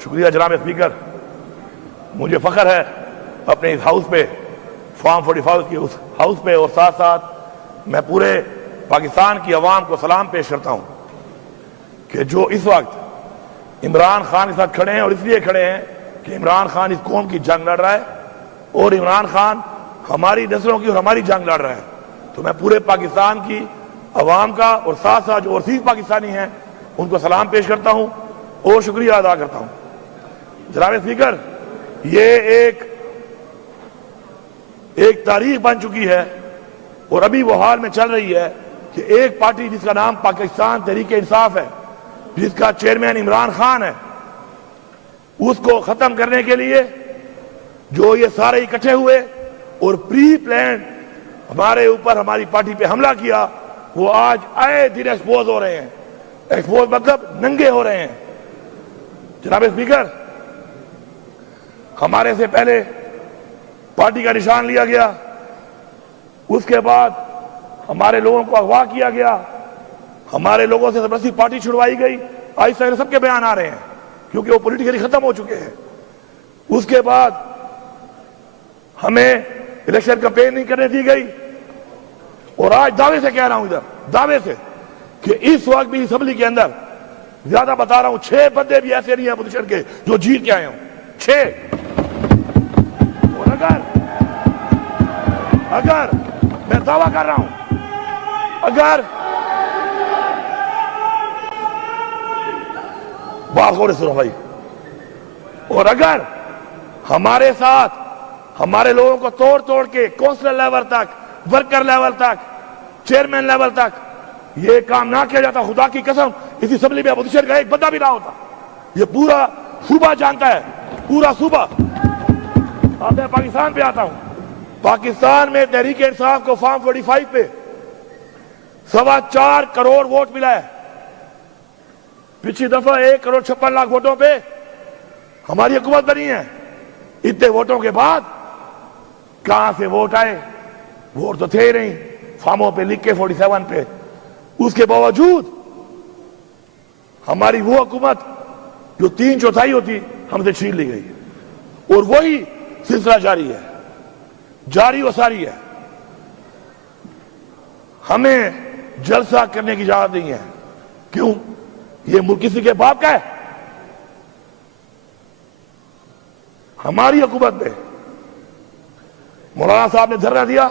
شکریہ جناب اسپیکر، مجھے فخر ہے اپنے اس ہاؤس پہ، فارم 45 کی اس ہاؤس پہ، اور ساتھ ساتھ میں پورے پاکستان کی عوام کو سلام پیش کرتا ہوں کہ جو اس وقت عمران خان کے ساتھ کھڑے ہیں، اور اس لیے کھڑے ہیں کہ عمران خان اس قوم کی جنگ لڑ رہا ہے اور عمران خان ہماری نسلوں کی اور ہماری جنگ لڑ رہا ہے، تو میں پورے پاکستان کی عوام کا اور ساتھ ساتھ جو اوورسیز پاکستانی ہیں ان کو سلام پیش کرتا ہوں اور شکریہ ادا کرتا ہوں۔ جناب اسپیکر، یہ ایک تاریخ بن چکی ہے اور ابھی وہ حال میں چل رہی ہے کہ ایک پارٹی جس کا نام پاکستان تحریک انصاف ہے، جس کا چیئرمین عمران خان ہے، اس کو ختم کرنے کے لیے جو یہ سارے اکٹھے ہوئے اور پری پلانڈ ہمارے اوپر ہماری پارٹی پہ حملہ کیا، وہ آج آئے دن ایکسپوز ہو رہے ہیں۔ ایکسپوز مطلب ننگے ہو رہے ہیں۔ جناب اسپیکر، ہمارے سے پہلے پارٹی کا نشان لیا گیا، اس کے بعد ہمارے لوگوں کو اغوا کیا گیا، ہمارے لوگوں سے زبردستی پارٹی چھڑوائی گئی۔ آہستہ آہستہ سب کے بیان آ رہے ہیں کیونکہ وہ پولیٹیکلی ختم ہو چکے ہیں۔ اس کے بعد ہمیں الیکشن کمپین نہیں کرنے دی گئی، اور آج دعوے سے کہہ رہا ہوں، ادھر دعوے سے، کہ اس وقت بھی اسمبلی کے اندر زیادہ بتا رہا ہوں 6 بندے بھی ایسے نہیں ہیں اپوزیشن کے جو جیت کے آئے ہوں، 6۔ اور اگر میں دعویٰ کر رہا ہوں، اگر بات غور سے سنو بھائی، اور اگر ہمارے ساتھ ہمارے لوگوں کو توڑ توڑ کے کونسلر لیول تک، ورکر لیول تک، چیئرمین لیول تک یہ کام نہ کیا جاتا، خدا کی قسم اس اسمبلی میں اپوزیشن کا ایک بندہ بھی نہ ہوتا۔ یہ پورا صوبہ جانتا ہے، پورا صوبہ۔ اب میں پاکستان پہ آتا ہوں۔ پاکستان میں تحریک انصاف کو فارم 45 پہ 4.25 کروڑ ووٹ ملا ہے۔ پچھلی دفعہ 1.56 کروڑ ووٹوں پہ ہماری حکومت بنی ہے۔ اتنے ووٹوں کے بعد کہاں سے ووٹ آئے؟ ووٹ تو تھے ہی نہیں، فارموں پہ لکھ کے 47 پہ۔ اس کے باوجود ہماری وہ حکومت جو 3/4 ہوتی ہم سے چھین لی گئی، اور وہی سلسلہ جاری ہے، جاری و ساری ہے۔ ہمیں جلسہ کرنے کی اجازت نہیں ہے۔ کیوں؟ یہ ملک کسی کے باپ کا ہے؟ ہماری حکومت میں مولانا صاحب نے دھرنا دیا،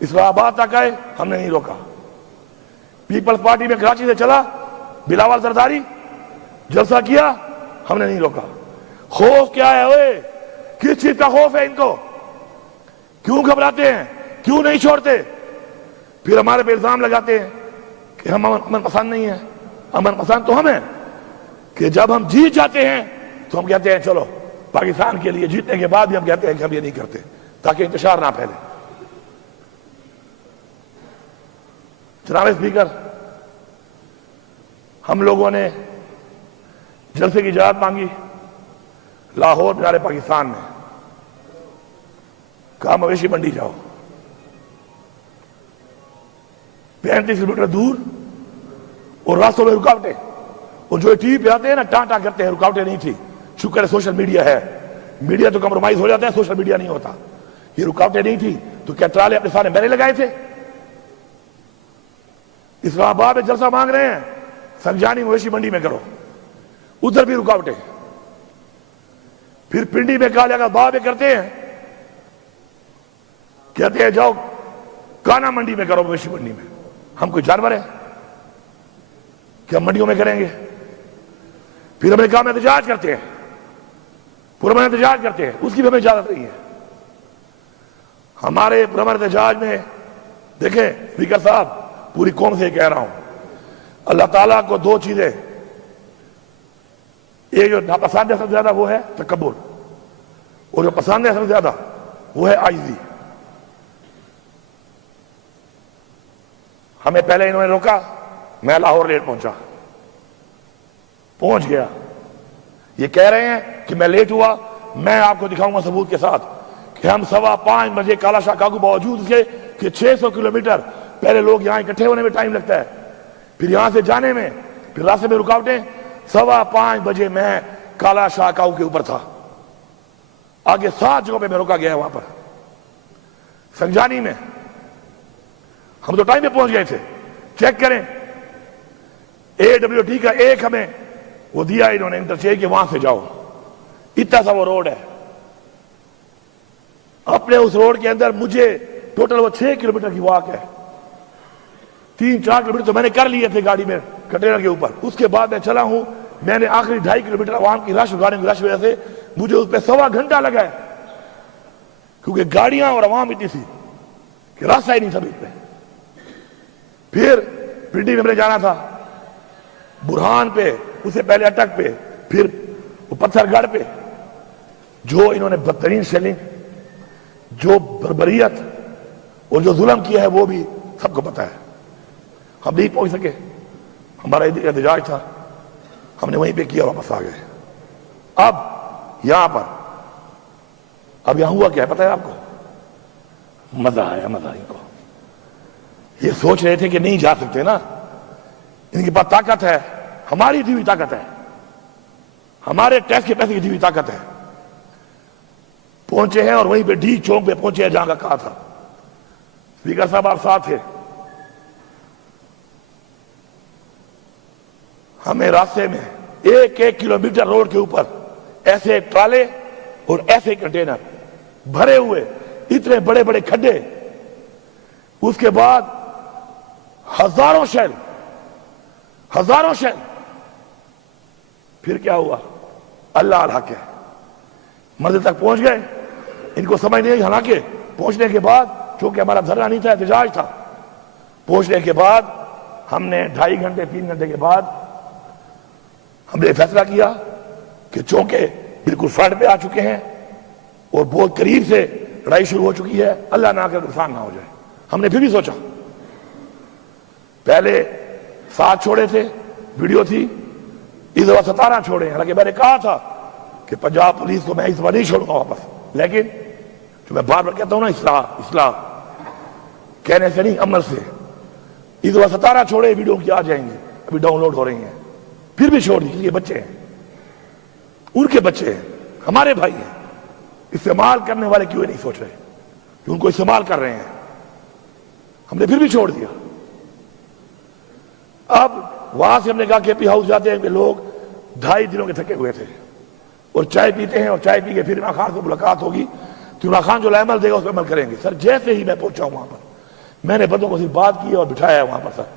اسلام آباد تک آئے، ہم نے نہیں روکا۔ پیپلز پارٹی میں کراچی سے چلا، بلاول زرداری جلسہ کیا، ہم نے نہیں روکا۔ خوف کیا ہے؟ اوئے کس چیز کا خوف ہے ان کو؟ کیوں گھبراتے ہیں؟ کیوں نہیں چھوڑتے؟ پھر ہمارے پہ الزام لگاتے ہیں کہ ہم امن پسند نہیں ہیں۔ امن پسند تو ہم ہیں کہ جب ہم جیت جاتے ہیں تو ہم کہتے ہیں چلو پاکستان کے لیے، جیتنے کے بعد بھی ہم کہتے ہیں کہ ہم یہ نہیں کرتے تاکہ انتشار نہ پھیلے۔ جناب اسپیکر، ہم لوگوں نے جلسے کی اجازت مانگی لاہور بجارے پاکستان میں، کہا مویشی منڈی جاؤ، 35 کلومیٹر دور، اور راستوں میں رکاوٹیں، اور جو ٹی وی پہ آتے ہیں نا ٹانٹا کرتے ہیں، رکاوٹیں نہیں تھی۔ شکر ہے سوشل میڈیا ہے، میڈیا تو کمپرومائز ہو جاتا ہے، سوشل میڈیا نہیں ہوتا۔ یہ رکاوٹیں نہیں تھی تو کیا ٹرالے اپنے سامنے میں نے لگائے تھے؟ اسلام آباد میں جلسہ مانگ رہے ہیں، سنجانی مویشی منڈی میں کرو، ادھر بھی رکاوٹیں۔ پھر پنڈی میں کہا جائے گا، کرتے ہیں، کہتے ہیں جاؤ کانا منڈی میں کرو، مویشی منڈی میں۔ ہم کوئی جانور ہیں کہ ہم منڈیوں میں کریں گے؟ پھر ہم نے کہا ہم احتجاج کرتے ہیں، پرامن احتجاج کرتے ہیں، اس کی بھی ہمیں اجازت نہیں ہے۔ ہمارے پرامن احتجاج میں دیکھیں اسپیکر صاحب، پوری قوم سے کہہ رہا ہوں، اللہ تعالیٰ کو 2 چیزیں، ایک جو ناپسند ہے سب سے زیادہ وہ ہے تکبر، اور جو پسند ہے سب سے زیادہ وہ ہے عاجزی۔ ہمیں پہلے انہوں نے روکا، میں لاہور لیٹ پہنچ گیا۔ یہ کہہ رہے ہیں کہ میں لیٹ ہوا، میں آپ کو دکھاؤں گا ثبوت کے ساتھ کہ ہم 5:15 بجے کالا شاہ کاغو، باوجود اس کے کہ 600 کلومیٹر پہلے لوگ یہاں اکٹھے ہونے میں ٹائم لگتا ہے، پھر یہاں سے جانے میں، پھر راستے میں رکاوٹیں، 5:15 بجے میں کالا شاہ کاؤ کے اوپر تھا. آگے 7 جگہوں پہ میں روکا گیا وہاں پر. سنجانی میں ہم تو ٹائم پہ پہنچ گئے تھے. چیک کریں AWT کا ایک ہمیں وہ دیا انہوں نے انٹرچینج کہ وہاں سے جاؤ. اتنا سا وہ روڈ ہے. اپنے اس روڈ کے اندر مجھے ٹوٹل وہ 6 کلومیٹر کی واک ہے. 3-4 کلومیٹر تو میں نے کر لیے تھے گاڑی میں کنٹینر کے اوپر. اس کے بعد میں چلا ہوں. میں نے آخری 2.5 کلومیٹر عوام کی رش گاڑیوں کی رش وجہ سے مجھے اس پہ 1.25 گھنٹہ لگا ہے, کیونکہ گاڑیاں اور عوام اتنی تھی کہ راستہ ہی نہیں تھا بیچ پہ. پھر پنڈی میں جانا تھا, برہان پہ, اس سے پہلے اٹک پہ, پھر وہ پتھر گڑھ پہ. جو انہوں نے بدترین سیلنگ, جو بربریت اور جو ظلم کیا ہے وہ بھی سب کو پتا ہے. ہم نہیں پہنچ سکے, ہمارا احتجاج تھا, ہم نے وہیں پہ کیا, واپس آ گئے. اب یہاں پر اب یہاں ہوا کیا ہے پتا ہے آپ کو؟ مزہ آیا, مزہ ان کو. یہ سوچ رہے تھے کہ نہیں جا سکتے نا, ان کے پاس طاقت ہے, ہماری دی ہوئی طاقت ہے, ہمارے ٹیکس کے پیسے کی دی ہوئی طاقت ہے. پہنچے ہیں اور وہیں پہ ڈی چوک پہ پہنچے ہیں جہاں کا کہا تھا. اسپیکر صاحب آپ ساتھ تھے. ہمیں راستے میں 1 کلومیٹر روڈ کے اوپر ایسے ٹرالے اور ایسے کنٹینر بھرے ہوئے, اتنے بڑے بڑے کھڈے, اس کے بعد ہزاروں شیل. پھر کیا ہوا؟ اللہ الحق ہے, منزل تک پہنچ گئے. ان کو سمجھ نہیں, حالانکہ پہنچنے کے بعد, چونکہ ہمارا دھرنا نہیں تھا, احتجاج تھا, پہنچنے کے بعد ہم نے 2.5 گھنٹے 3 گھنٹے کے بعد ہم نے فیصلہ کیا کہ چونکہ بالکل فرنٹ پہ آ چکے ہیں اور بہت قریب سے لڑائی شروع ہو چکی ہے, اللہ نہ کرے نقصان نہ ہو جائے. ہم نے پھر بھی سوچا, پہلے 7 چھوڑے تھے, ویڈیو تھی, اس دفعہ 17 چھوڑے. حالانکہ میں نے کہا تھا کہ پنجاب پولیس کو میں اس بار نہیں چھوڑوں گا واپس, لیکن جو میں بار بار کہتا ہوں نا, اصلاح کہنے سے نہیں, عمل سے. اس دفعہ 17 چھوڑے, ویڈیو کی آ جائیں گے, ابھی ڈاؤن لوڈ ہو رہی ہیں. پھر بھی چھوڑ دی, کیونکہ یہ بچے ہیں, ان کے بچے ہیں, ہمارے بھائی ہیں. استعمال کرنے والے کیوں نہیں سوچ رہے کہ ان کو استعمال کر رہے ہیں؟ ہم نے پھر بھی چھوڑ دیا. اب وہاں سے ہم نے کہا کہ پی ہاؤس جاتے ہیں کہ لوگ 2.5 دنوں کے تھکے ہوئے تھے اور چائے پیتے ہیں, اور چائے پی کے پھر عمران خان سے ملاقات ہوگی تو عمران خان جو عمل دے گا اس پہ عمل کریں گے. سر جیسے ہی میں پہنچا ہوں وہاں پر, میں نے بندوں کو صرف بات کی اور بٹھایا ہے وہاں پر. سر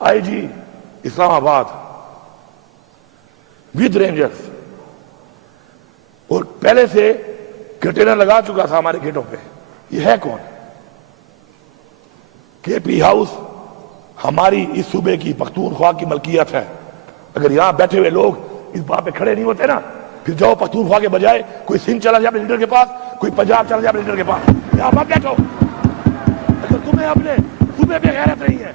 IG اسلام آباد ود رینجرز, اور پہلے سے کنٹینر لگا چکا تھا ہمارے گیٹوں پہ. یہ ہے کون؟ کے پی ہاؤس ہماری اس صوبے کی پختونخوا کی ملکیت ہے. اگر یہاں بیٹھے ہوئے لوگ اس بات پہ کھڑے نہیں ہوتے نا, پھر جاؤ پختونخوا کے بجائے کوئی سندھ چلا جائے اپنے لیڈر کے پاس, کوئی پنجاب چلا جائے اپنے لیڈر کے پاس, یہاں مت بیٹھو. اگر تمہیں اپنے صوبے پہ غیرت نہیں ہے,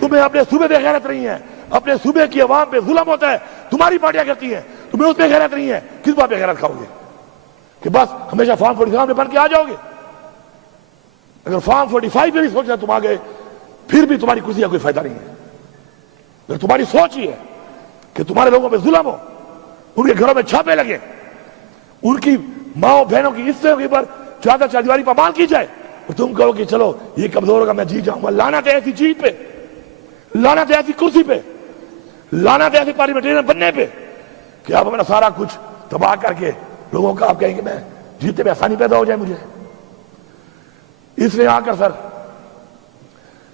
تمہیں اپنے صوبے پہ غیرت نہیں ہے, اپنے صوبے کی عوام پہ ظلم ہوتا ہے, تمہاری پارٹیاں کرتی ہیں, تمہیں اس پہ غیرت نہیں ہے, کس بات پہ غیرت کھاؤ گے؟ کہ بس ہمیشہ فارم 45 میں بن کے آ جاؤ گے؟ اگر فارم 45 میں بھی سوچنا تم آ گئے, پھر بھی تمہاری کرسی کا کوئی فائدہ نہیں ہے. اگر تمہاری سوچ ہی ہے کہ تمہارے لوگوں پہ ظلم ہو, ان کے گھروں میں چھاپے لگے, ان کی ماں بہنوں کی عزتوں کے اوپر چادر چاردیواری پامال کی جائے, اور تم کہو کہ چلو یہ کمزور ہوگا میں جیت جاؤں گا. لعنت ہے ایسی چیز پہ, لعنت ہے ایسی کرسی پہ, لعنت ہے ایسی پارلیمنٹرین بننے پہ کہ آپ اپنا سارا کچھ تباہ کر کے لوگوں کا آپ کہیں کہ میں جیتنے میں آسانی پیدا ہو جائے مجھے. اس نے آ کر سر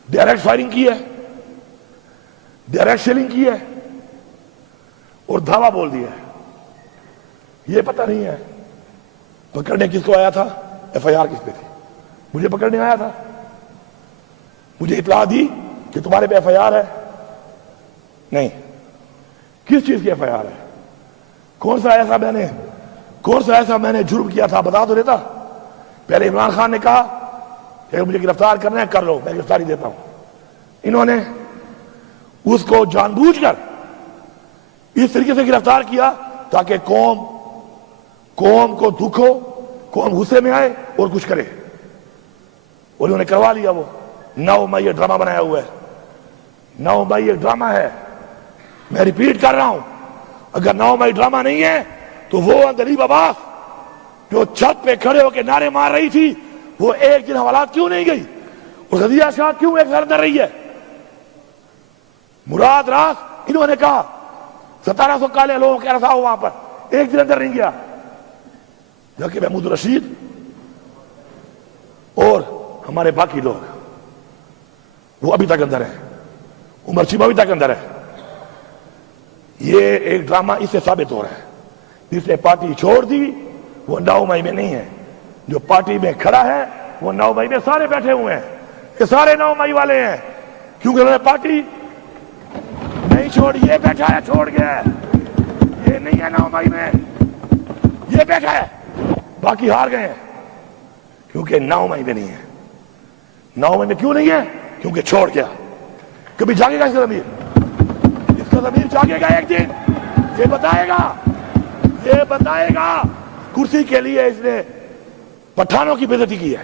ڈائریکٹ فائرنگ کی ہے, ڈائریکٹ شیلنگ کی ہے, اور دھاوا بول دیا ہے. یہ پتہ نہیں ہے پکڑنے کس کو آیا تھا, FIR کس پہ تھی. مجھے پکڑنے آیا تھا, مجھے اطلاع دی کہ تمہارے پہ FIR ہے. نہیں, کس چیز کی FIR ہے؟ کون سا ایسا میں نے جرم کیا تھا بتا تو دیتا. پہلے عمران خان نے کہا کہ مجھے گرفتار کرنا ہے کر لو, میں گرفتاری دیتا ہوں. انہوں نے اس کو جان بوجھ کر اس طریقے سے گرفتار کیا تاکہ قوم کو دکھ ہو, قوم غصے میں آئے اور کچھ کرے, اور انہوں نے کروا لیا. وہ 9 مئی یہ ڈرامہ بنایا ہوا ہے. 9 مئی یہ ڈرامہ ہے. میں ریپیٹ کر رہا ہوں، اگر 9 مئی ڈرامہ نہیں ہے تو وہ اندلیب عباس جو چھت پہ کھڑے ہو کے نعرے مار رہی تھی، وہ ایک دن حوالات کیوں نہیں گئی؟ اور غزیہ شاہ کیوں ایک سر رہی ہے؟ مراد راس انہوں نے کہا 1700 کالے لوگوں کا رسا ہو وہاں پر، ایک دن اندر نہیں گیا، جبکہ محمود رشید اور ہمارے باقی لوگ وہ ابھی تک اندر ہیں، عمر چیمہ ابھی تک اندر ہے۔ یہ ایک ڈرامہ اس سے ثابت ہو رہا ہے، جس نے پارٹی چھوڑ دی وہ 9 مئی میں نہیں ہے، جو پارٹی میں کھڑا ہے وہ 9 مئی میں سارے بیٹھے ہوئے ہیں، یہ سارے 9 مئی والے ہیں، کیونکہ انہوں نے پارٹی نہیں چھوڑی، یہ بیٹھا ہے چھوڑ گیا ہے، یہ نہیں ہے 9 مئی میں، یہ بیٹھا ہے، باقی ہار گئے ہیں، کیونکہ 9 مئی میں نہیں ہے۔ 9 مئی میں کیوں نہیں ہے؟ کیونکہ چھوڑ گیا۔ کبھی جاگے گا اس کا ضمیر؟ اس کا ضمیر جاگے گا ایک دن، یہ بتائے گا کرسی کے لیے اس نے پٹھانوں کی بے عزتی کی ہے۔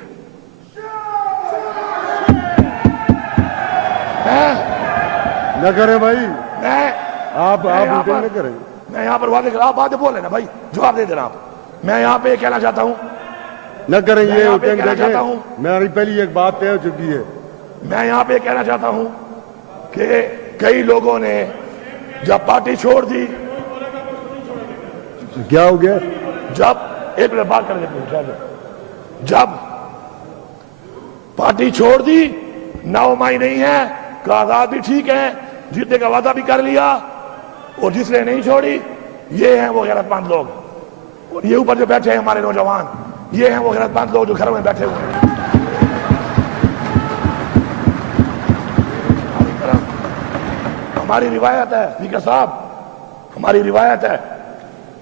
نہ کریں بھائی، آپ نہ کریں۔ میں یہاں پر واضح کر، آپ باتیں بول رہے نا بھائی، جواب دے دینا آپ۔ میں یہاں پہ کہنا چاہتا ہوں، نہ کریں یہ میری پہلی ایک بات طے ہو چکی ہے۔ میں یہاں پہ کہنا چاہتا ہوں کہ کئی لوگوں نے جب پارٹی چھوڑ دی، کیا ہو گیا؟ جب ایک منٹ بات کر دیتے ہیں، جب پارٹی چھوڑ دی 9 مئی نہیں ہے، کہ آزاد بھی ٹھیک ہے، جیتنے کا وعدہ بھی کر لیا، اور جس نے نہیں چھوڑی یہ ہیں وہ غیرت مند لوگ، اور یہ اوپر جو بیٹھے ہیں ہمارے نوجوان، یہ ہیں وہ غیرت مند لوگ جو گھروں میں بیٹھے ہوئے ہیں۔ ہماری روایت ہے اسپیکر صاحب، ہماری روایت ہے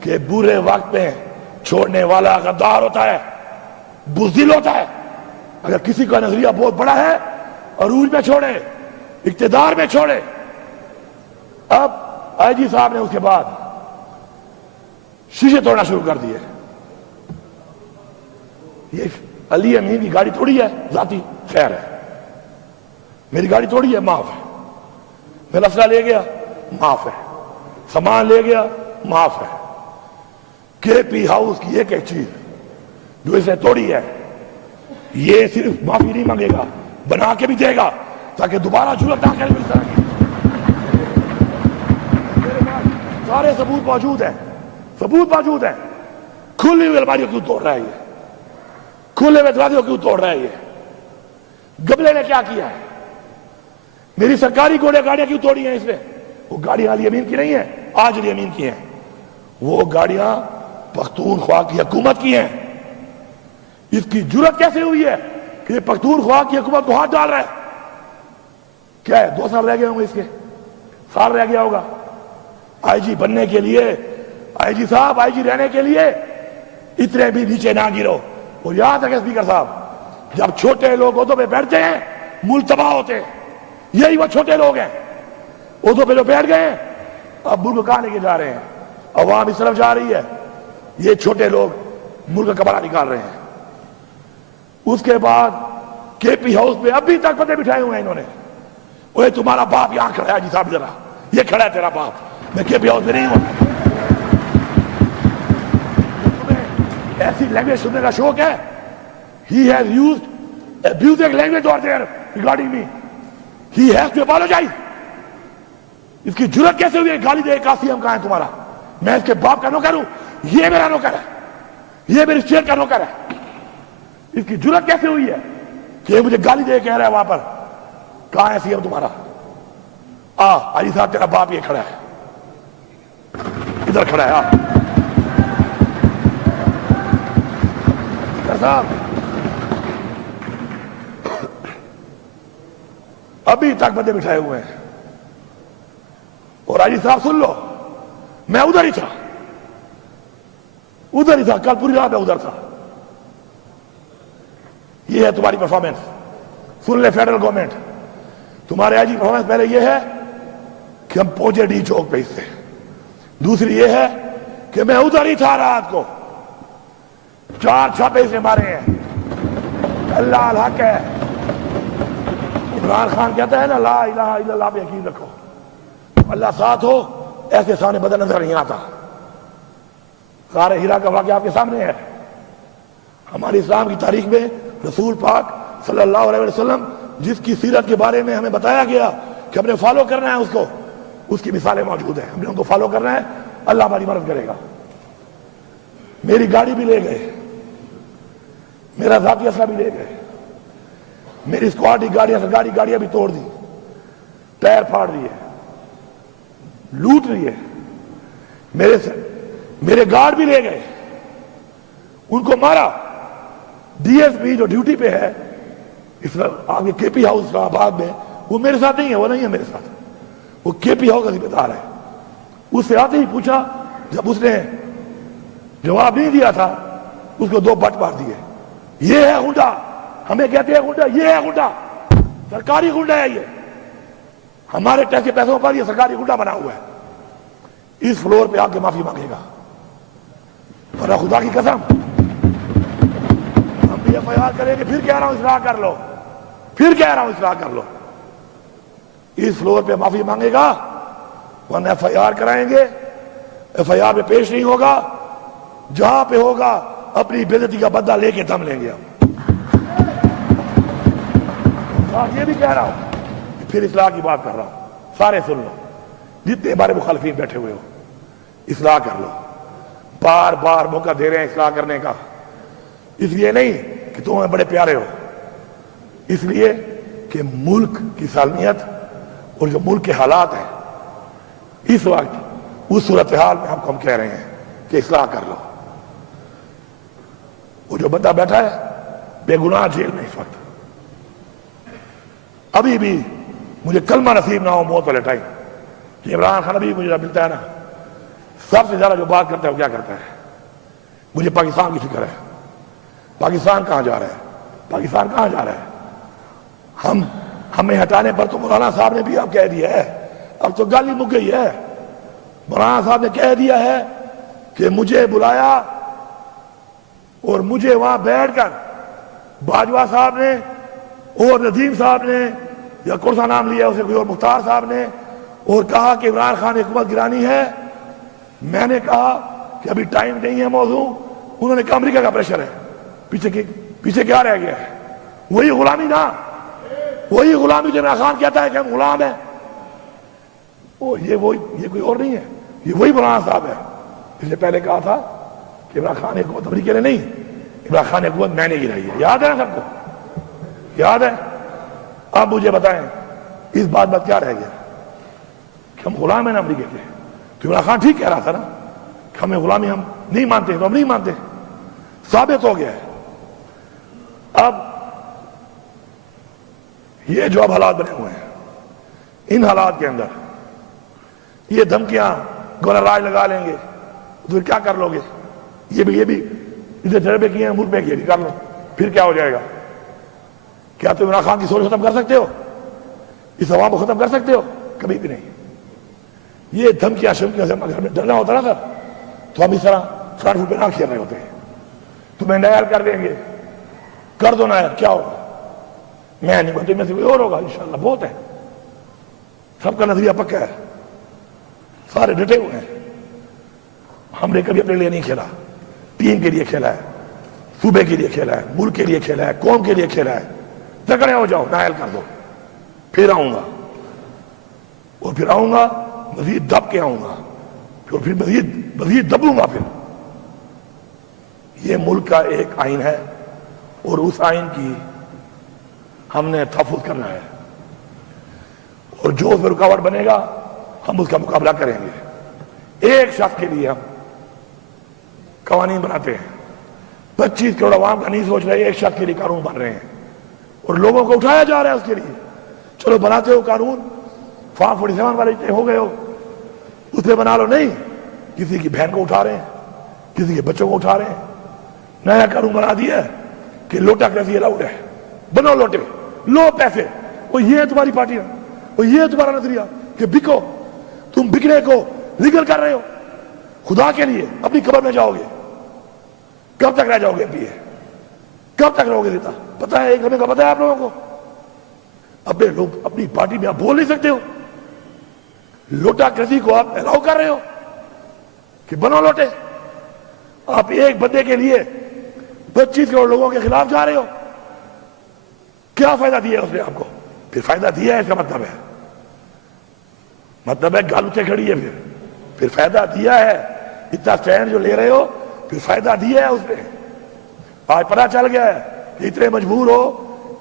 کہ برے وقت میں چھوڑنے والا غدار ہوتا ہے، بزدل ہوتا ہے۔ اگر کسی کا نظریہ بہت بڑا ہے، عروج میں چھوڑے، اقتدار میں چھوڑے۔ اب آئی جی صاحب نے اس کے بعد شیشے توڑنا شروع کر دیے۔ یہ علی امین کی گاڑی توڑی ہے، ذاتی خیر ہے، میری گاڑی توڑی ہے، معاف ہے، میرا اسلحہ لے گیا، معاف ہے، سامان لے گیا، معاف ہے۔ کے پی ہاؤس کی ایک چیز جو اسے توڑی ہے، یہ صرف معافی نہیں مانگے گا، بنا کے بھی دے گا تاکہ دوبارہ جرأت نہ کرے اس طرح کی۔ میرے پاس سارے ثبوت موجود ہیں، کھلی ہوئی الماریوں کیوں توڑ رہا ہے یہ، کھلے ہوئے دروازوں کیوں توڑ رہا ہے یہ؟ گبلے نے کیا کیا ہے؟ میری سرکاری گاڑیاں کیوں توڑی ہیں اس نے؟ وہ گاڑیاں علی امین کی نہیں ہیں، آج علی امین کی ہیں، وہ گاڑیاں پختونخوا کی حکومت کی ہیں۔ اس کی جرأت کیسے ہوئی ہے کہ یہ پختونخوا کی حکومت کو ہاتھ ڈال رہا ہے؟ کیا ہے 2 سال رہ گئے ہوں گے، اس کے سال رہ گیا ہوگا آئی جی بننے کے لیے۔ آئی جی صاحب، آئی جی رہنے کے لیے اتنے بھی نیچے نہ گرو۔ اور یاد رکھیں اسپیکر صاحب، جب چھوٹے لوگ عہدوں پہ بیٹھتے ہیں ملک تباہ ہوتے ہیں، یہی وہ چھوٹے لوگ ہیں عہدوں پہ جو بیٹھ گئے ہیں، اب ملک کہاں لے کے جا رہے ہیں؟ عوام اس طرف جا رہی ہے، یہ چھوٹے لوگ ملک کا کباڑہ نکال رہے ہیں۔ اس کے بعد کے پی ہاؤس پہ ابھی تک بندے بٹھائے ہوئے ہیں انہوں نے، وہ تمہارا باپ یہاں کھڑا ہے جی صاحب، ذرا یہ کھڑا ہے تیرا باپ، میں کے پی ہاؤس میں نہیں ہوں۔ تمہیں ایسی لینگویج سننے کا شوق ہے؟ He has used abusive language over there regarding me. He has to apologize. اس کی جرأت کیسے ہوئی ہے گالی دے؟ قاسم کہاں ہے تمہارا؟ میں اس کے باپ کا نوکر ہوں، یہ میرا نوکر ہے، یہ میری اسٹیٹ کا نوکر ہے۔ اس کی جرأت کیسے ہوئی ہے کہ یہ مجھے گالی دے کہہ رہا ہے وہاں پر؟ کہاں ہے سی ایم تمہارا؟ علی صاحب تیرا باپ یہ کھڑا ہے، ادھر کھڑا ہے۔ صاحب ابھی تک بندے بٹھائے ہوئے ہیں، اور علی صاحب سن لو، میں ادھر ہی تھا، کل پوری رات میں ادھر تھا۔ یہ ہے تمہاری پرفارمنس، سن لے فیڈرل گورنمنٹ، تمہارے آئی جی پرفارمنس پہلے یہ ہے کہ ہم پہنچے ڈی چوک پہ اس سے، دوسری یہ ہے کہ میں ادھر ہی تھا رات کو، 4 چھاپے سے مارے ہیں۔ اللہ الحق ہے، عمران خان کہتا ہے نا لا الہ الا اللہ پہ یقین رکھو، اللہ ساتھ ہو ایسے سامنے بدل نظر نہیں آتا. غار ہیرا کا واقعہ آپ کے سامنے ہے. ہماری اسلام کی تاریخ میں رسول پاک صلی اللہ علیہ وسلم جس کی سیرت کے بارے میں ہمیں بتایا گیا کہ ہم نے فالو کرنا ہے اس کو, اس کی مثالیں موجود ہیں. ہم نے ان کو فالو کرنا ہے, اللہ ہماری مدد کرے گا. میری گاڑی بھی لے گئے, میرا ذاتی اسلحہ بھی لے گئے, میری اسکواڈ کی گاڑیاں بھی توڑ دی, ٹائر پھاڑ دیے, لوٹ لیے. میرے گارڈ بھی لے گئے, ان کو مارا. ڈی ایس پی جو ڈیوٹی پہ ہے اس آگے کے پی ہاؤس کا آباد میں, وہ میرے ساتھ نہیں ہے, وہ نہیں ہے میرے ساتھ, وہ کے پی ہاؤس کا ذمہ دار ہے. اس سے آتے ہی پوچھا, جب اس نے جواب نہیں دیا تھا اس کو 2 بٹ مار دیے. یہ ہے غنڈا, ہمیں کہتے ہیں غنڈا, یہ ہے غنڈا, سرکاری غنڈا ہے یہ, ہمارے ٹیکس کے پیسوں پر یہ سرکاری غنڈا بنا ہوا ہے. اس فلور پہ آ کے معافی مانگے گا, ورنہ خدا کی قسم ہم بھی ایف آئی آر کریں گے. پھر کہہ رہا ہوں اصلاح کر لو, پھر کہہ رہا ہوں اصلاح کر لو. اس فلور پہ معافی مانگے گا, ورنہ ایف آئی آر کرائیں گے. ایف آئی آر پہ پیش نہیں ہوگا, جہاں پہ ہوگا اپنی بے عزتی کا بدلہ لے کے دم لیں گے ہم. یہ بھی کہہ رہا ہوں, پھر اصلاح کی بات کر رہا ہوں. سارے سن لو, جتنے ہمارے مخالفین بیٹھے ہوئے ہو, اصلاح کر لو. بار بار موقع دے رہے ہیں اصلاح کرنے کا, اس لیے نہیں کہ تم ہمیں بڑے پیارے ہو, اس لیے کہ ملک کی سالمیت اور جو ملک کے حالات ہیں اس وقت, اس صورتحال میں ہم کہہ رہے ہیں کہ اصلاح کر لو. وہ جو بندہ بیٹھا ہے بے گناہ جیل میں اس وقت, ابھی بھی مجھے کلمہ نصیب نہ ہو موت والے ٹائم کہ عمران خان ابھی مجھے ملتا ہے نا, سب سے زیادہ جو بات کرتا ہے وہ کیا کرتا ہے, مجھے پاکستان کی فکر ہے. پاکستان کہاں جا رہا ہے, پاکستان کہاں جا رہا ہے. ہمیں ہٹانے پر تو مولانا صاحب نے بھی اب کہہ دیا ہے, اب تو گالی مک گئی ہے. مولانا صاحب نے کہہ دیا ہے کہ مجھے بلایا اور مجھے وہاں بیٹھ کر باجوہ صاحب نے اور ندیم صاحب نے, یا کون سا نام لیا اسے, کوئی اور مختار صاحب نے, اور کہا کہ عمران خان حکومت گرانی ہے. میں نے کہا کہ ابھی ٹائم نہیں ہے موضوع. انہوں نے کہا امریکہ کا پریشر ہے. پیچھے کیا رہ گیا ہے, وہی غلامی نا, وہی غلامی جو عمران خان کہتا ہے کہ ہم غلام ہیں. یہ کوئی اور نہیں ہے, یہ وہی مولانا صاحب ہے. اس نے پہلے کہا تھا کہ عمران خان حکومت امریکہ نے نہیں, عمران خان حکومت میں نے گرائی ہے. یاد ہے نا سب کو, یاد ہے. اب مجھے بتائیں اس بات کیا رہ گیا کہ ہم غلام ہیں نا امریکہ کے. تو عمران خان ٹھیک کہہ رہا تھا نا کہ ہمیں غلامی ہم نہیں مانتے, تو ہم نہیں مانتے, ثابت ہو گیا ہے. اب یہ جو اب حالات بنے ہوئے ہیں, ان حالات کے اندر یہ دھمکیاں گورنر راج لگا لیں گے تو پھر کیا کر لو گے. یہ بھی ادھر تجربے کیے ہیں, ملک میں کیے, کر لو, پھر کیا ہو جائے گا. کیا تم عمران خان کی سوچ ختم کر سکتے ہو, اس عوام کو ختم کر سکتے ہو؟ کبھی بھی نہیں. یہ دھمکیاں شمکیاں سے ہمیں ڈرنا ہوتا نا سر, تو ہم اس طرح فرنٹ فٹ پہ نہ کھیل رہے ہوتے ہیں. تمہیں نائر کر دیں گے, کر دو نائر, کیا ہوگا. میں نہیں بولتے, میں سے کوئی اور ہوگا انشاءاللہ, بہت ہے. سب کا نظریہ پکا ہے, سارے ڈٹے ہوئے ہیں. ہم نے کبھی اپنے لیے نہیں کھیلا, ٹیم کے لیے کھیلا ہے, صوبے کے لیے کھیلا ہے, ملک کے لیے کھیلا ہے, قوم کے لیے کھیلا ہے. تکڑے ہو جاؤ, نائل کر دو, پھر آؤں گا, اور پھر آؤں گا مزید دب کے آؤں گا, پھر مزید دبوں گا. پھر یہ ملک کا ایک آئین ہے, اور اس آئین کی ہم نے تحفظ کرنا ہے, اور جو اس میں رکاوٹ بنے گا ہم اس کا مقابلہ کریں گے. ایک شخص کے لیے ہم قوانین بناتے ہیں, 25 کروڑ عوام کا نہیں سوچ رہے, ایک شخص کے لیے قانون بن رہے ہیں, اور لوگوں کو اٹھایا جا رہا ہے اس کے لیے. چلو بناتے ہو قانون, فارم 47 والے ہو گئے ہو, اس پہ بنا لو. نہیں, کسی کی بہن کو اٹھا رہے ہیں, کسی کے بچوں کو اٹھا رہے ہیں. نیا قانون بنا دیا کہ لوٹا کیسی الاؤڈ ہے, بنو لوٹے, لو پیسے. وہ یہ ہے تمہاری پارٹی, وہ یہ ہے تمہارا نظریہ کہ بکو. تم بکنے کو لیگل کر رہے ہو. خدا کے لیے اپنی قبر میں جاؤ گے, کب تک رہ جاؤ گے ایم پی, کب تک رہو گے دیتا؟ پتا ہے, ایک ہمیں کا پتا ہے آپ لوگوں کو. اپنے لوگ اپنی پارٹی میں آپ بول نہیں سکتے ہو. لوٹا کرسی کو آپ الاؤ کر رہے ہو کہ بنو لوٹے. آپ ایک بندے کے لیے 25 کروڑ لوگوں کے خلاف جا رہے ہو. کیا فائدہ دیا ہے اس نے آپ کو؟ پھر فائدہ دیا ہے اس کا مطلب ہے گال اچھے کھڑی ہے. پھر فائدہ دیا ہے. اتنا سٹینڈ جو لے رہے ہو پھر فائدہ دیا ہے اس نے. آج پتہ چل گیا ہے کہ اتنے مجبور ہو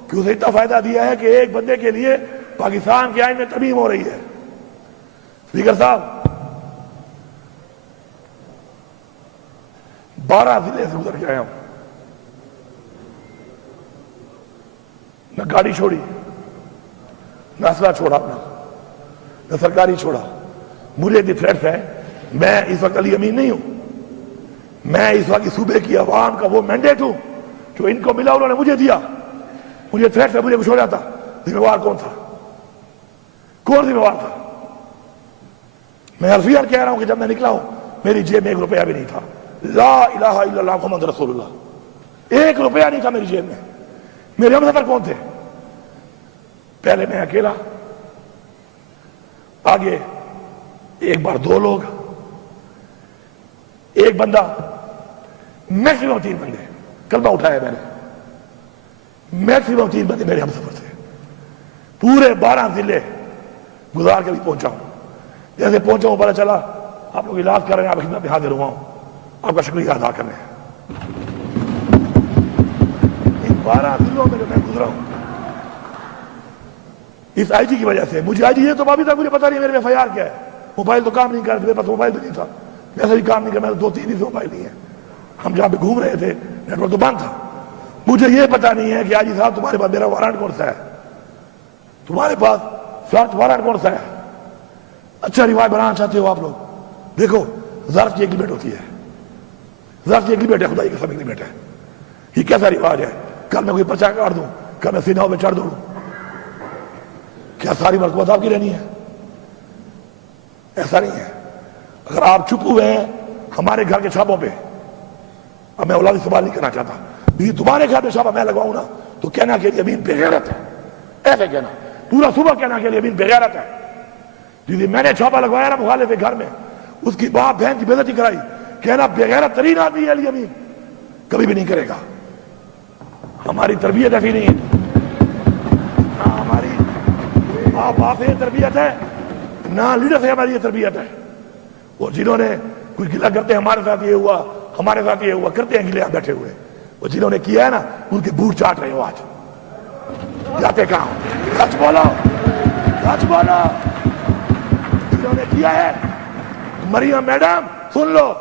کہ اسے اتنا فائدہ دیا ہے کہ ایک بندے کے لیے پاکستان کے آئین میں ترمیم ہو رہی ہے. اسپیکر صاحب 12 ضلع سے گزر کے آیا ہوں. نہ گاڑی چھوڑی, نہ اسلحہ چھوڑا اپنا, نہ سرکاری چھوڑا. مجھے اتنی تھریٹس ہے. میں اس وقت علی امین نہیں ہوں. میں اس وقت صوبے کی عوام کا وہ مینڈیٹ ہوں جو ان کو ملا, انہوں نے مجھے دیا. مجھے تھریٹ سے مجھے کچھ ہو جاتا, ذمہ وار کون تھا؟ کون ذمہ وار تھا؟ میں عرفیان کہہ رہا ہوں کہ جب میں نکلا ہوں میری جیب میں 1 روپیہ بھی نہیں تھا. لا الہ الا اللہ محمد رسول اللہ. 1 روپیہ نہیں تھا میری جیب میں. میرے ہم سفر کون تھے؟ پہلے میں اکیلا, آگے ایک بار 2 لوگ, ایک بندہ, میکسیمم 3 بندے. کلمہ اٹھایا میں نے. میکسیمم 3 بندے میرے ہم سفر تھے. پورے 12 ضلع گزار کے بھی پہنچا ہوں. جیسے پہنچا ہوں پتہ چلا آپ لوگ علاج کر رہے ہیں, آپ خدمت میں حاضر ہوا ہوں. آپ کا شکریہ ادا کرنے ہیں. ان 12 ضلعوں میں جو میں گزرا ہوں اس آئی جی کی وجہ سے. مجھے آئی جی یہ تو ابھی تک مجھے پتا نہیں میرے میں FIR کیا ہے. موبائل تو کام نہیں کر رہے, میرے پاس موبائل بھی نہیں تھا. ویسے بھی کام نہیں کر, میرے 2-3 دن سے موبائل نہیں ہے. ہم جہاں پہ گھوم رہے تھے نیٹ ورک تو بند تھا. مجھے یہ پتا نہیں ہے کہ آئی جی صاحب تمہارے پاس میرا وارنٹ کون سا ہے, تمہارے پاس سرچ وارنٹ کون سا ہے. اچھا رواج بنانا چاہتے ہو آپ لوگ, دیکھو ظرف کی ایگریمنٹ ہوتی ہے. ظرف کی ایگریمنٹ ہے, خدائی قسم ایگریمنٹ ہے. یہ کیسا رواج ہے؟ کل میں کوئی پرچہ کاٹ دوں, کل میں سیناؤں میں چڑھ دوں, کیا ساری مرتبہ آپ کی رہنی ہے؟ ایسا نہیں ہے. اگر آپ چھپ ہوئے ہیں ہمارے گھر کے چھاپوں پہ, اب میں اولادی سوال نہیں کرنا چاہتا, لیکن تمہارے گھر پہ چھاپا میں لگواؤں نا تو کہنا کہ امین بے غیرت ہے. ایسے کہنا, پورا صبح کہنا کہ امین بے غیرت ہے. میں نے چھاپا لگوایا نا مخالف کے گھر میں, اس کی باپ بہن کی بے عزتی کرائی, کہنا بے غیرت ترین آدمی ہے علی امین. کبھی بھی نہیں کرے گا. ہماری تربیت ایسی نہیں ہے, نہ ہماری باپ سے تربیت ہے, نہ لیڈر سے ہماری یہ تربیت ہے. اور جنہوں نے کچھ گلا کرتے ہیں ہمارے ساتھ یہ ہوا, ہمارے ساتھ یہ ہوا, کرتے ہیں گلے آپ بیٹھے ہوئے. وہ جنہوں نے کیا ہے نا ان کے بوٹ چاٹ رہے ہو آج. جاتے کہاں؟ سچ بولو, سچ بولو. جنہوں نے کیا ہے, مریم میڈم سن لو,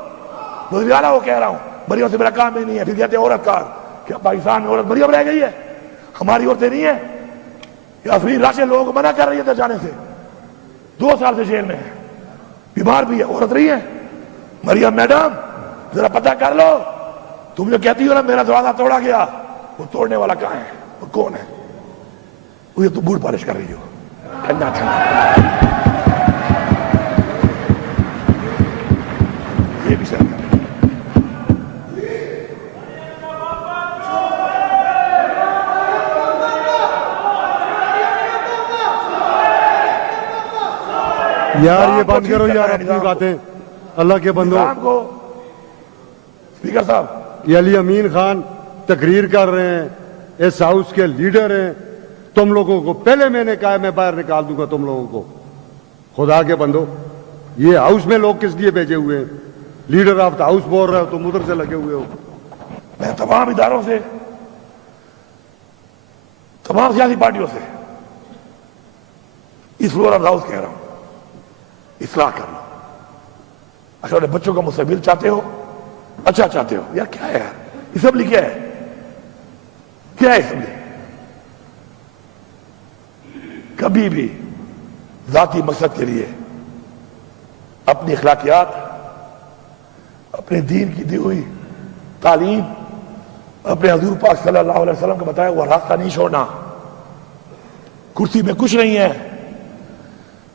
وزیر اعلیٰ وہ کہہ رہا ہوں, مریم سے میرا کام ہی نہیں ہے. پھر کہتے ہیں عورت کار. کیا پاکستان میں عورت مریم رہ گئی ہے؟ ہماری عورتیں نہیں ہیں. یا افرین راشد لوگوں کو منع کر رہی ہے جانے سے, 2 سال سے جیل میں ہے, بیمار بھی ہے, عورت رہی ہے. مریم میڈم ذرا پتہ کر لو. تم جو کہتی ہو نا میرا دروازہ توڑا گیا, وہ توڑنے والا کہاں ہے, وہ کون ہے؟ وہ یہ تو بوٹ پالش کر رہی ہو. ٹھنڈا ٹھنڈا یہ بھی شاید یار یہ بند کرو یار اپنی باتیں, اللہ کے بندو. اسپیکر صاحب یہ علی امین خان تقریر کر رہے ہیں, اس ہاؤس کے لیڈر ہیں. تم لوگوں کو پہلے میں نے کہا میں باہر نکال دوں گا تم لوگوں کو. خدا کے بندو, یہ ہاؤس میں لوگ کس لیے بھیجے ہوئے ہیں؟ لیڈر آف دا ہاؤس بول رہے ہو, تم ادھر سے لگے ہوئے ہو. میں تمام اداروں سے, تمام سیاسی پارٹیوں سے اس فلور آف دا ہاؤس کہہ رہا ہوں, اصلاح کر لو. اچھا بچوں کا مستقبل چاہتے ہو, اچھا چاہتے ہو, یار کیا ہے یار اسمبلی, کیا ہے, کیا ہے اسمبلی؟ کبھی بھی ذاتی مقصد کے لیے اپنی اخلاقیات, اپنے دین کی دی ہوئی تعلیم, اپنے حضور پاک صلی اللہ علیہ وسلم کا بتایا وہ راستہ نہیں چھوڑنا. کرسی میں کچھ نہیں ہے.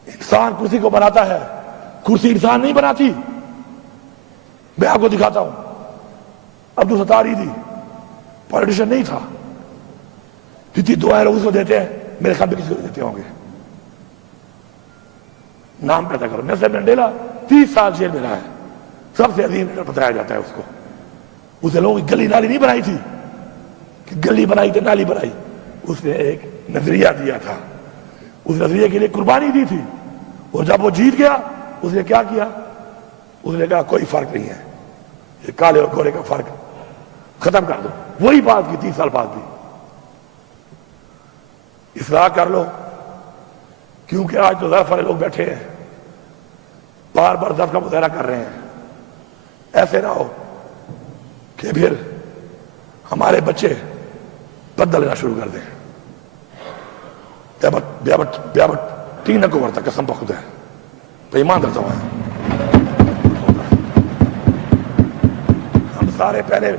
انسان کرسی کو بناتا ہے, کرسی انسان نہیں بناتی. میں آپ کو دکھاتا ہوں, عبدالستار ایدھی پولیٹیشین نہیں تھا. جتنی دعائیں لوگ اس کو دیتے ہیں میرے خیال میں کسی کو دیتے ہوں گے. نام پیدا کرو. نیلسن منڈیلا 30 سال جیل میں رہا ہے, سب سے عظیم لیڈر بتایا جاتا ہے اس کو. اسے لوگوں کی گلی نالی نہیں بنائی تھی کہ گلی بنائی تو نالی بنائی, اس نے ایک نظریہ دیا تھا, اس نظریے کے لیے قربانی دی تھی, اور جب وہ جیت گیا اس نے کیا کیا, اس نے کہا کوئی فرق نہیں ہے, یہ کالے اور گورے کا فرق ختم کر دو. وہی بات کی 30 سال بعد بھی. اصلاح کر لو, کیونکہ آج تو ضعف والے لوگ بیٹھے ہیں, بار بار ضعف کا مظاہرہ کر رہے ہیں. ایسے نہ ہو کہ پھر ہمارے بچے بدل لینا شروع کر دیں. بیابٹ تین کو ورتا قسم پہ خدا ہے, تو ایمان درتا ہوا ہے. ہم سارے پہلے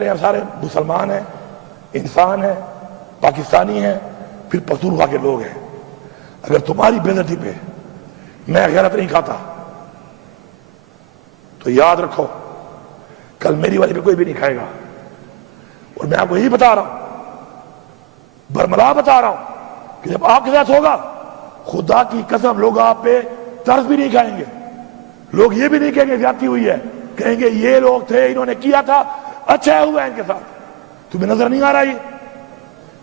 ہم سارے مسلمان ہیں, انسان ہیں, پاکستانی ہیں, پھر پختونخوا کے لوگ ہیں. اگر تمہاری بےعزتی پہ میں غیرت نہیں کھاتا تو یاد رکھو کل میری والی پہ کوئی بھی نہیں کھائے گا. اور میں آپ کو یہی بتا رہا ہوں, برملا بتا رہا ہوں کہ جب آپ کے ساتھ ہوگا خدا کی قسم لوگ آپ پہ ترس بھی نہیں کھائیں گے. لوگ یہ بھی نہیں کہیں گے زیادتی ہوئی ہے, کہیں گے یہ لوگ تھے انہوں نے کیا تھا, اچھا ہوا ہے ان کے ساتھ. تمہیں نظر نہیں آ رہا یہ,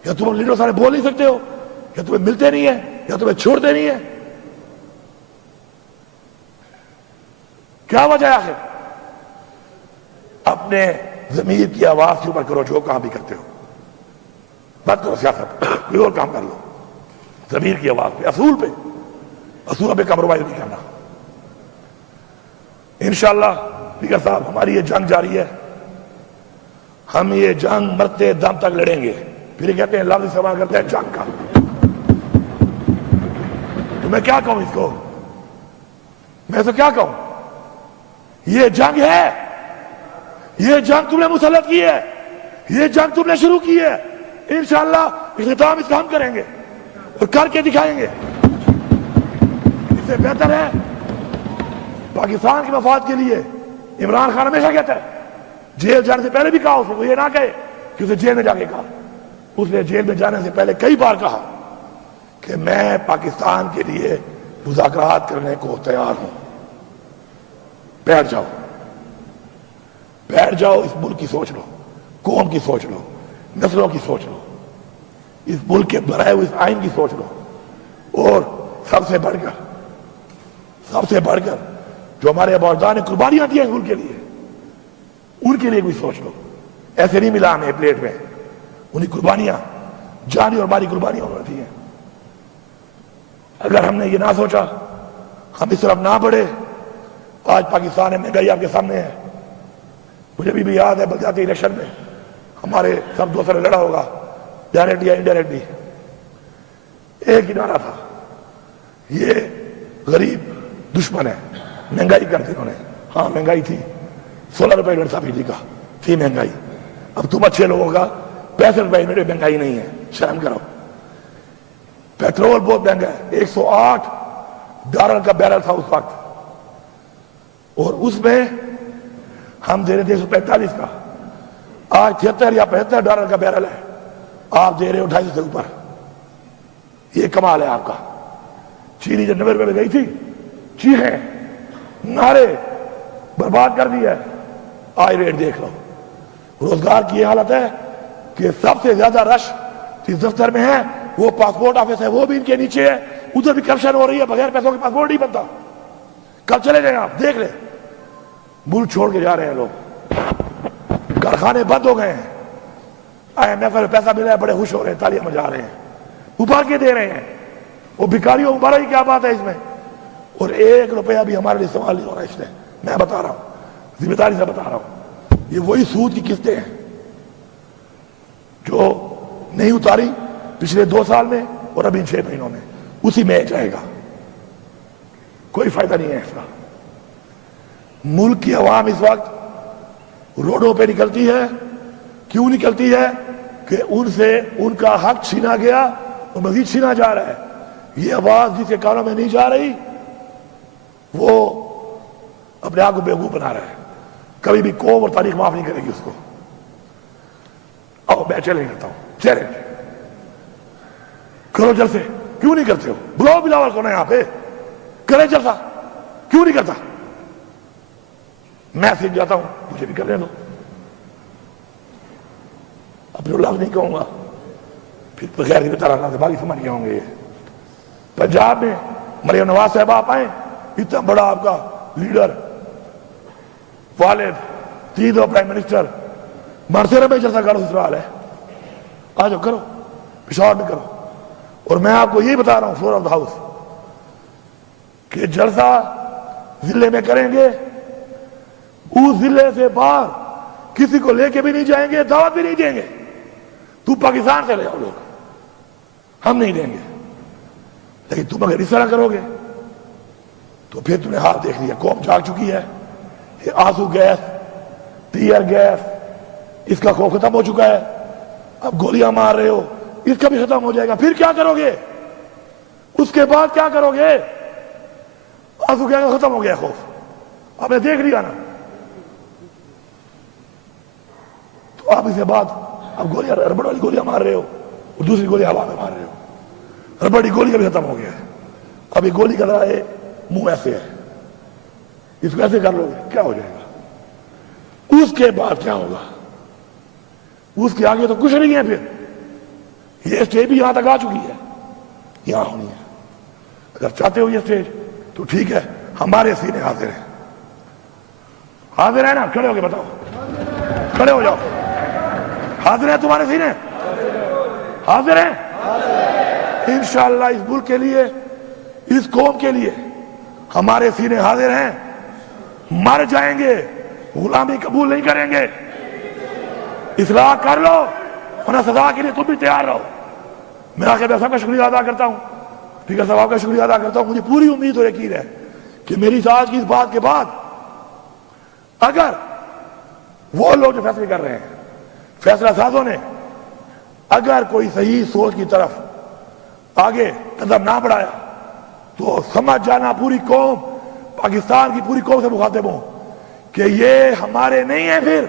یا تم لیڈر سارے بول نہیں سکتے ہو, یا تمہیں ملتے نہیں ہیں, یا تمہیں چھوڑتے نہیں ہیں؟ کیا وجہ ہے آخر؟ اپنے ضمیر کی آواز کے اوپر کرو جو کام بھی کرتے ہو. بات کرو سیاست, کوئی اور کام کر لو. ضمیر کی آواز پہ, اصول پہ کمپرومائز نہیں کرنا. انشاءاللہ اسپیکر صاحب ہماری یہ جنگ جاری ہے, ہم یہ جنگ مرتے دم تک لڑیں گے. پھر یہ کہتے ہیں لفظ استعمال کرتے ہیں جنگ کا. تو میں کیا کہوں اس کو, میں تو کیا کہوں؟ یہ جنگ ہے, یہ جنگ تم نے مسلط کی ہے, یہ جنگ تم نے شروع کی ہے. انشاءاللہ اختتام اس کا ہم کریں گے اور کر کے دکھائیں گے. اس سے بہتر ہے پاکستان کے مفاد کے لیے. عمران خان ہمیشہ کہتا ہے, جیل جانے سے پہلے بھی کہا اس نے, وہ یہ نہ کہے کہ اسے جیل میں جا کے کہا. اس نے جیل میں جانے سے پہلے کئی بار کہا کہ میں پاکستان کے لیے مذاکرات کرنے کو تیار ہوں. بیٹھ جاؤ, اس ملک کی سوچ لو, قوم کی سوچ لو, نسلوں کی سوچ لو, اس ملک کے بنائے ہوئے اس آئین کی سوچ لو, اور سب سے بڑھ کر جو ہمارے اباؤجداد نے قربانیاں دی ہیں اس ملک کے لیے, ان کے لیے کوئی سوچ لو. ایسے نہیں ملا ہمیں پلیٹ میں, انہیں قربانیاں, جانی اور مالی قربانیاں انہوں نے دی ہیں. اگر ہم نے یہ نہ سوچا, ہم اس طرف نہ بڑھے, آج پاکستان میں مہنگائی آپ کے سامنے ہے. مجھے بھی یاد ہے بلدیاتی الیکشن میں ہمارے سب دوستوں نے لڑا ہوگا, ڈائریکٹ یا انڈائریکٹلی, ایک ہی نعرہ تھا, یہ غریب دشمن ہے, مہنگائی کر دی انہوں نے. ہاں مہنگائی تھی, 16 روپے یونٹ تھا بجلی کا, تھی مہنگائی. اب تم اچھے لوگوں کا 65 روپے یونٹ مہنگائی نہیں ہے, شرم کرو. پیٹرول بہت مہنگا ہے, $108 کا بیرل تھا اس وقت, اور اس میں ہم دے رہے تھے 145 کا. آج 73 یا $75 کا بیرل ہے, آپ دے رہے ہو 250 سے اوپر. یہ کمال ہے آپ کا. چینی جب 90 روپے میں گئی تھی, چیخیں نعرے برباد کر دیا ہے. آج ریٹ دیکھ لو. روزگار کی یہ حالت ہے کہ سب سے زیادہ رش جس دفتر میں ہے وہ پاسپورٹ آفس ہے, وہ بھی ان کے نیچے ہے. ادھر بھی کرپشن ہو رہی ہے, بغیر پیسوں کے پاسپورٹ نہیں بنتا. کل چلے جائیں آپ دیکھ لیں, ملک چھوڑ کے جا رہے ہیں لوگ, کارخانے بند ہو گئے ہیں. IMF میں پیسہ ملا ہے, بڑے خوش ہو رہے ہیں, تالیاں بجا رہے ہیں, ابھار کے دے رہے ہیں. وہ بھکاریوں ابھارا ہی کیا بات ہے اس میں, اور $1 بھی ہمارے لیے استعمال نہیں ہو رہا اس میں. میں بتا رہا ہوں, ذمہ داری سے بتا رہا ہوں, یہ وہی سود کی قسطیں ہیں جو نہیں اتاری پچھلے 2 سال میں اور ابھی 6 مہینوں میں, اسی میں جائے گا. کوئی فائدہ نہیں ہے اس کا. ملک کی عوام اس وقت روڈوں پہ نکلتی ہے. کیوں نکلتی ہے؟ کہ ان سے ان کا حق چھینا گیا اور مزید چھینا جا رہا ہے. یہ آواز جس کے کانوں میں نہیں جا رہی وہ اپنے آپ کو بیوقوف بنا رہا ہے. کبھی بھی قوم اور تاریخ معاف نہیں کرے گی اس کو. میں چیلنج کرتا ہوں, چیلنج کرو جلد سے. کیوں نہیں کرتے ہو؟ بلاؤ بلاول کو نا یہاں پہ, کرے جلسہ، کیوں نہیں کرتا؟ میں سیکھ جاتا ہوں، مجھے بھی کرنے دو، اپنے لفظ نہیں کہوں گا، پھر بغیر ہی بتا رہا تھا، باقی سمجھ گئے ہوں گے۔ پنجاب میں مریم نواز صاحب آپ آئیں، اتنا بڑا آپ کا لیڈر، والد، تیسرا پرائم منسٹر، مرسے میں جلسہ کرو، سسرال ہے، آ جاؤ کرو، پشاور میں کرو۔ اور میں آپ کو یہی بتا رہا ہوں فلور آف دا ہاؤس کہ جلسہ ضلع میں کریں گے، اس ضلع سے باہر کسی کو لے کے بھی نہیں جائیں گے، دعوت بھی نہیں دیں گے۔ تو پاکستان سے لے آؤ لوگ، ہم نہیں دیں گے، لیکن تم اگر اس طرح کرو گے تو پھر تم نے ہاتھ دیکھ لیا، قوم جاگ چکی ہے۔ یہ آنسو گیس، ٹیئر گیس، اس کا خوف ختم ہو چکا ہے، اب گولیاں مار رہے ہو، اس کا بھی ختم ہو جائے گا۔ پھر کیا کرو گے؟ اس کے بعد کیا کرو گے؟ آنسو گیس ختم ہو گیا خوف، آپ نے دیکھ لیا نا، تو آپ اسے بعد اب گولیاں، ربڑ والی گولیاں مار رہے ہو اور دوسری گولی ہوا میں مار رہے ہو، ربڑ کی گولی کا بھی ختم ہو گیا ہے، اب یہ گولی کا رہا ہے منہ ایسے ہے، اس کو ایسے کر لو گے کیا ہو جائے گا؟ اس کے بعد کیا ہوگا؟ اس کے آگے تو کچھ نہیں ہے۔ پھر یہ اسٹیج بھی یہاں تک آ چکی ہے، یہاں ہونی ہے۔ اگر چاہتے ہو یہ اسٹیج تو ٹھیک ہے، ہمارے سینے حاضر ہیں، حاضر ہے نا؟ کھڑے ہو کے بتاؤ، کھڑے ہو جاؤ، حاضر ہیں تمہارے سینے؟ حاضر ہیں انشاءاللہ۔ اس ملک کے لیے، اس قوم کے لیے ہمارے سینے حاضر ہیں، مر جائیں گے، غلامی قبول نہیں کریں گے۔ اصلاح کر لو ورنہ سزا کے لیے تم بھی تیار رہو۔ میں آخر میں سب کا شکریہ ادا کرتا ہوں، ٹھیک ہے، صاحب کا شکریہ ادا کرتا ہوں۔ مجھے پوری امید اور یقین ہے کہ میری آج کی اس بات کے بعد اگر وہ لوگ جو فیصلے کر رہے ہیں، فیصلہ سازوں نے اگر کوئی صحیح سوچ کی طرف آگے قدم نہ بڑھایا تو سمجھ جانا پوری قوم، پاکستان کی پوری قوم سے مخاطب ہوں کہ یہ ہمارے نہیں ہیں، پھر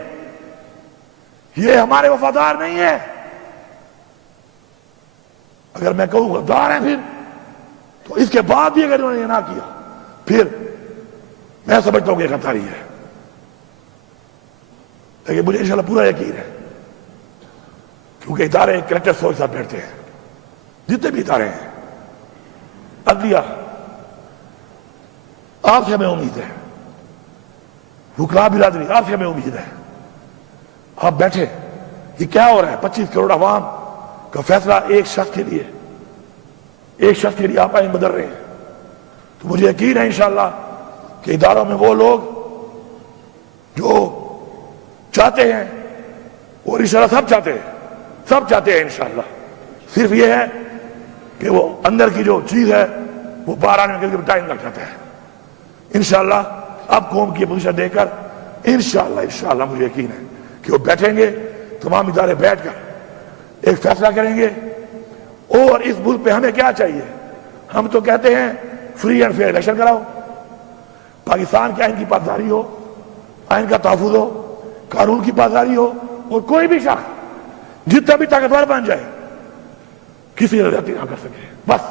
یہ ہمارے وفادار نہیں ہیں۔ اگر میں کہوں غدار ہیں پھر، تو اس کے بعد بھی اگر انہوں نے یہ نہ کیا پھر میں سمجھتا ہوں کہ غداری ہے۔ لیکن مجھے انشاءاللہ پورا یقین ہے، کیونکہ ادارے کریکٹر سوچ ساتھ بیٹھتے ہیں، جتنے بھی ادارے ہیں، عدلیہ، آپ سے ہمیں امید ہے، حکام برادری، آپ سے ہمیں امید ہے، آپ بیٹھے، یہ کیا ہو رہا ہے؟ 25 کروڑ عوام کا فیصلہ ایک شخص کے لیے، ایک شخص کے لیے آپ آئین بدل رہے ہیں۔ تو مجھے یقین ہے انشاءاللہ کہ اداروں میں وہ لوگ جو چاہتے ہیں، اور انشاءاللہ سب چاہتے ہیں، سب چاہتے ہیں انشاءاللہ، صرف یہ ہے کہ وہ اندر کی جو چیز ہے وہ باہر آنے کے لیے ٹائم لگ جاتا ہے۔ انشاءاللہ اب قوم کی پوزیشن دے کر انشاءاللہ مجھے یقین ہے کہ وہ بیٹھیں گے، تمام ادارے بیٹھ کر ایک فیصلہ کریں گے۔ اور اس ملک پہ ہمیں کیا چاہیے؟ ہم تو کہتے ہیں فری اینڈ فیئر الیکشن کراؤ، پاکستان کے آئین کی پاسداری ہو، آئین کا تحفظ ہو، قانون کی پاسداری ہو، اور کوئی بھی شخص جتنا بھی طاقتور بن جائے کسی زیادتی نہ کر سکے، بس۔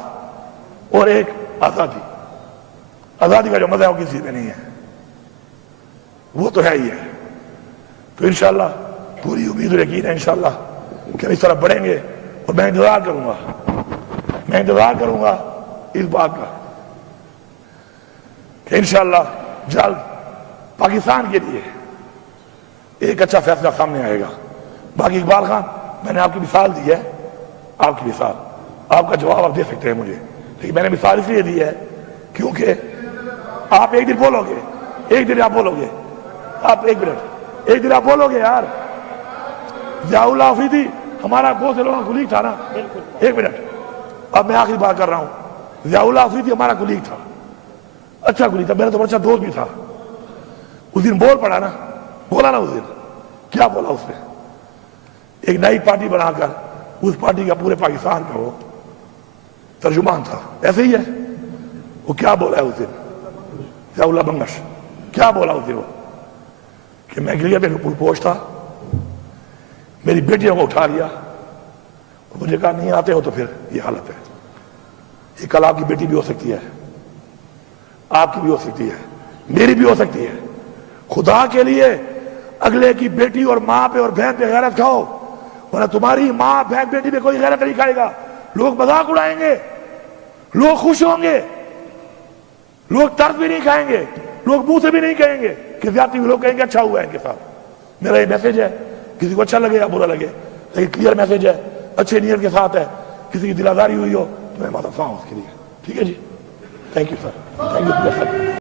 اور ایک آزادی، آزادی کا جو مزہ ہے وہ کسی میں نہیں ہے، وہ تو ہے ہی ہے۔ تو انشاءاللہ پوری امید اور یقین ہے انشاءاللہ کہ ہم اس طرح بڑھیں گے، اور میں انتظار کروں گا اس بات کا کہ انشاءاللہ جلد پاکستان کے لیے ایک اچھا فیصلہ سامنے آئے گا۔ باقی اقبال خان، میں نے آپ کی مثال دی ہے، آپ کی مثال، آپ کا جواب آپ دے سکتے ہیں مجھے، لیکن میں نے مثال اس لیے دی ہے کیونکہ آپ ایک دن بولو گے، ایک دن آپ بولو گے، آپ ایک دن آپ بولو گے یار، ضیاء اللہ آفریدی ہمارا بہت سے لوگوں کا کلیگ تھا نا، ایک منٹ، اب میں آخری بات کر رہا ہوں۔ ضیاء اللہ آفریدی ہمارا کلیگ تھا، اچھا کلیگ تھا، میرا تو اچھا دوست بھی تھا۔ اس دن بولا نا اس دن کیا بولا اس نے؟ ایک نئی پارٹی بنا کر اس پارٹی کا پورے پاکستان کا وہ ترجمان تھا، ایسے ہی ہے۔ وہ کیا بولا ہے اس دن ضیاء اللہ بنگش؟ کیا بولا اس دن وہ کہ میں گلیئر پہ پور پوش تھا، میری بیٹیوں کو اٹھا لیا اور مجھے کہا نہیں آتے ہو تو پھر یہ حالت ہے، یہ کل آپ کی بیٹی بھی ہو سکتی ہے۔ آپ کی بھی ہو سکتی ہے, میری بھی ہو سکتی ہے. خدا کے لیے اگلے کی بیٹی اور ماں پہ اور بہن پہ غیرت کھاؤ, ورنہ تمہاری ماں بہن بیٹی پہ کوئی غیرت نہیں کھائے گا. لوگ مذاق اڑائیں گے, لوگ خوش ہوں گے, لوگ طرز بھی نہیں کھائیں گے, لوگ منہ سے بھی نہیں کہیں گے کہ زیادتی ہوئی, لوگ کہیں گے اچھا ہوا ہے ان کے ساتھ. میرا یہ میسج ہے, کسی کو اچھا لگے یا برا لگے, لیکن کلیئر میسج ہے, اچھے نیت کے ساتھ ہے. کسی کی دل آزاری ہوئی ہو تو میں معذرت خواہ ہوں اس کے لیے. ٹھیک ہے جی, thank you sir, thank you sir.